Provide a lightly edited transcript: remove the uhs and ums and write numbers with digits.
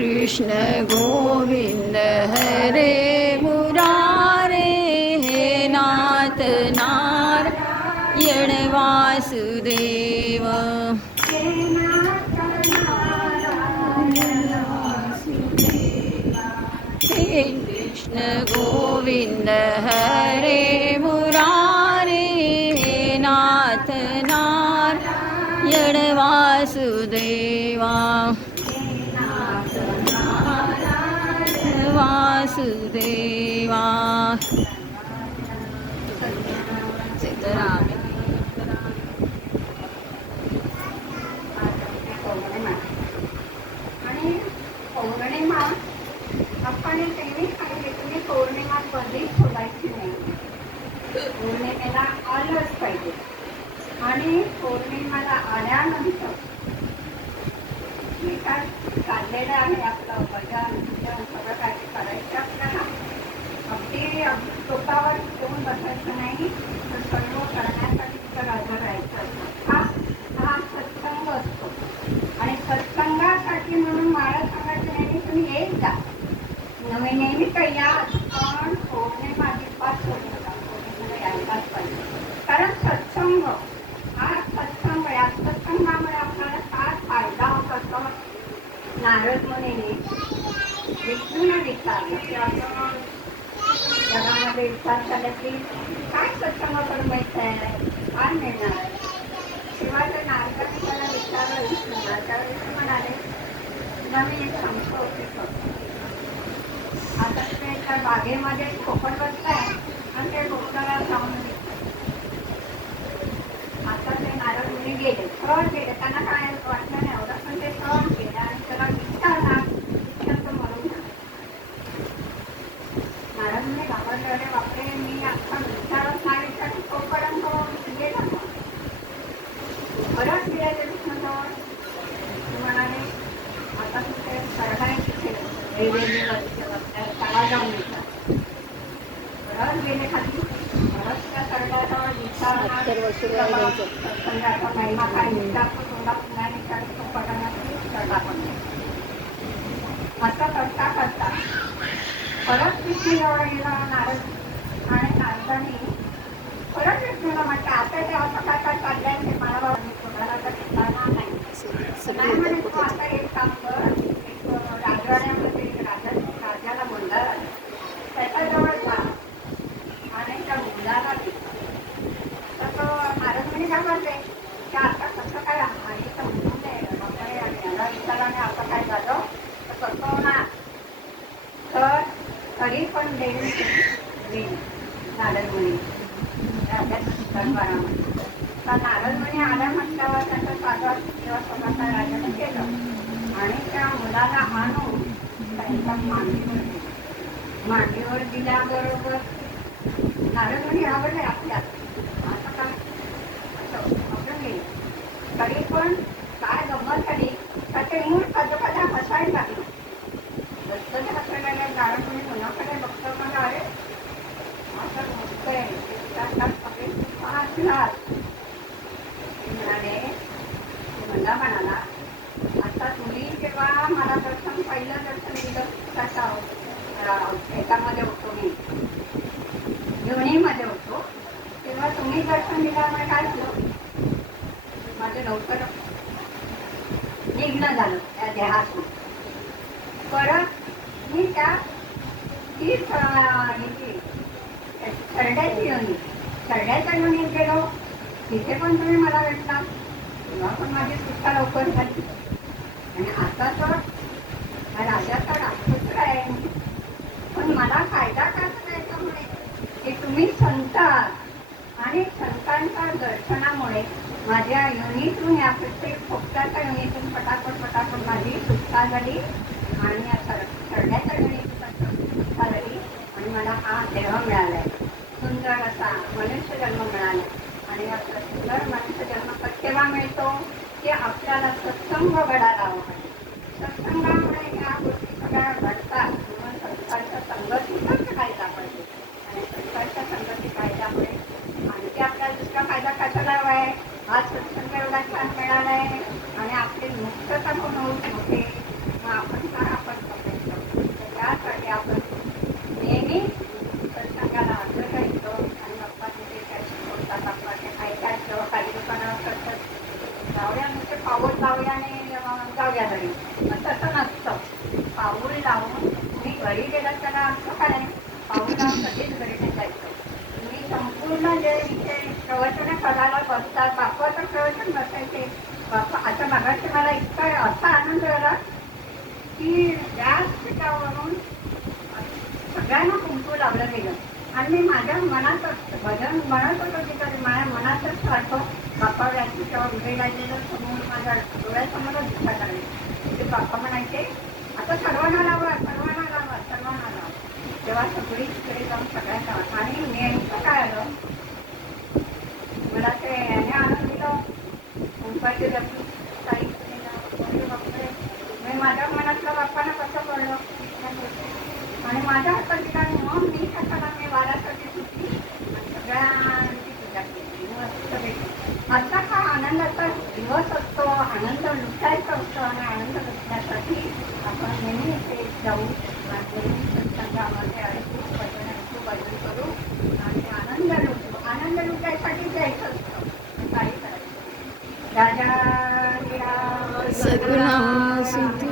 कृष्ण गोविंद हरे मुरारे, हे नाथ नारायण वासुदेव। हे कृष्ण गोविंद हरे मुरारे, हे नाथ नारायण वासुदेवा। वासुदेवा सीताराम। आणि पौर्णिमा आपण नेहमी सांगितले की पौर्णिमा कधी सोडायची नाही, पौर्णिमेला आलंच पाहिजे। आणि पौर्णिमेला आल्यानंतर मी काय चाललेलं आहे आपलं भजन सगळं काय करायचं आपल्याला, अगदी अगदी टोकावर येऊन बसायचं नाही, तर सर्व करण्यासाठी तर हजर राहायचं। हा सत्संग असतो आणि सत्संगासाठी म्हणून मला सांगायचं नाही तुम्ही येत जा, नेहमी तर या, पण पौर्णिमा अजिबात सोडू नका, पौर्णिमेला यायलाच पाहिजे। कारण सत्संग हा सत्संग या सत्संगामुळे आपल्याला काय फायदा होत असतो। नारद मुनीने विष्णूला विचारलं की असं जगामध्ये विचार झाला की काय सत्संग करून मिळतंय, काय मिळणार। शिवाय त्या नारदाने त्याला विचारलं विष्णूला, त्यावेळी ते म्हणाले तुला मी एक सांगतो ते करतो। आता तुम्ही त्या बागेमध्ये खोपट बसलाय आणि ते डोक्याला जाऊन आता ते नारद मुनी गेले, सहज गेले, त्यांना काय वाटलं नाही एवढं, पण ते सहज गेले आणि त्याला विचारणार विचारतो म्हणून नारद मुनी घाबरले, अरे बापरे मी आता विचारत नाही विचारतो तोपर्यंत गेला मग परत गेले विष्णूजवळ। म्हणाले आता तुझे सरकार तिथे त्याला जाऊन विचार, परत गेले खाली, परत त्या सरकारजवळ विचारणार सत्संगाचा महिमा काय विचारतो, तोंडा पुन्हा विचारतो पटांना पण असं करता करता परत विष्णूजवळ गेला नारद, आणि नारदाने परत विष्णूला म्हटलं आता ते असं काय काय चाललंय ते मला कोणाला तर विचारणार नाही म्हणे, तू आता एक काम कर, एक राजवाड्यामध्ये राजाला मुलगा त्याच्याजवळ जा आणि त्या मुलाला तर तो नारद मुनी काय म्हणते की आता कसं काय आणि तर म्हणून बापरे याला विचाराने आता काय झालं तर कसं ना, तर तरी पण देवी नारद मुनी दरबारामध्ये तर नारद मुनी आल्या म्हटल्यावर त्याचं स्वागत किंवा स्वतःच्या राजाने केलं आणि त्या मुलाला आणून त्यांच्या मांडीवर दिल्याबरोबर नारद मुनी आवडले आपल्यात असं काय असं आपण गेले, तरी पण काय गंमत झाली तर ते मूळ कधी हसायला लागलं, रस्त्याने हसायला लागलं। कारण तुम्ही कोणाकडे बघतो मला अरे असं बघतंय म्हणाले, मुलगा म्हणाला आता तुम्ही जेव्हा मला दर्शन पहिलं दर्शन दिलं त्याच्या एकामध्ये होतो मी योनीमध्ये होतो, तेव्हा तुम्ही दर्शन दिल्यामुळे काय झालं माझं लवकर निघणं झालं त्या देहातून। परत मी त्या सरड्याची योनी सरड्याच्या योनीत गेलो, तिथे पण तुम्ही मला भेटला, तेव्हा पण माझी सुटका लवकर झाली। आणि आता तर राजाचा राजपुत्र आहे, पण मला फायदा काय याच्यामुळे की तुम्ही संत आणि संतांच्या दर्शनामुळे माझ्या योनीतून या प्रत्येक भक्ताच्या योनीतून पटापट माझी सुटका झाली आणि या सरड्याच्या योनीतून सुटका झाली आणि मला हा देह मिळालाय, सुंदर असा मनुष्य जन्म मिळाला। आणि आपला सुंदर मनुष्य जन्म केव्हा मिळतो की आपल्याला सत्संग घडायला हवा पाहिजे, सत्संगामुळे ह्या गोष्टी सगळ्या घडतात, म्हणून संतांच्या संगतीतच राहायला पाहिजे आणि संतांच्या संगती राहिल्यामुळे आणखी आपल्याला दुसरा फायदा कशाला हवा आहे, हा सत्संग एवढा छान मिळाला आहे आणि आपली मुक्तता पण होऊ शकते, मग आपण काय आपण जाऊया नुसते पाऊल लावूया आणि जाऊया घरी. पण तसं नसतं. पाऊल लावून तुम्ही घरी गेलात त्याला असं काय पाऊल लावून कधीच घरी नाही जायचं. तुम्ही संपूर्ण जे इथे प्रवचन करायला बसतात बापाचं प्रवचन बसायचे. बापा आता मगाशी मला इतका असा आनंद झाला की व्यासपीठावरून सगळ्यांना कुंकू लावलं गेलं. आणि मी माझ्या मनातच भजन म्हणत होतो की तरी माझ्या मनातच वाटतं बाप्पा व्यासपीठावर उभे राहिलेलं समोर माझ्या डोळ्यासमोरच दिसत लागले. ते बाप्पा म्हणायचे आता सर्वांना लावा सर्वांना लावा सर्वांना लावा. तेव्हा सगळी तिकडे जाऊन सगळ्यांना आणि नेमकं काय आलं मला ते याने आणून दिलं कुंकवाचे डबी साहित्य बापरे. मी माझ्या मनातलं बाप्पांना कसं कळलं आणि माझ्या हातात दिला. मग मी कशाला मी वाऱ्यासाठी सुटली आणि सगळ्यांची पूजा केली. आता हा आनंदाचा दिवस असतो. आनंद लुटायचा असतो आणि आनंद लुटण्यासाठी आपण नेहमी इथे जाऊ नेहमी सत्संगामध्ये भजन करू आणि आनंद लुटू. आनंद लुटायसाठी जायचं असतं काही करायचं. राजा सगुणा सिद्धी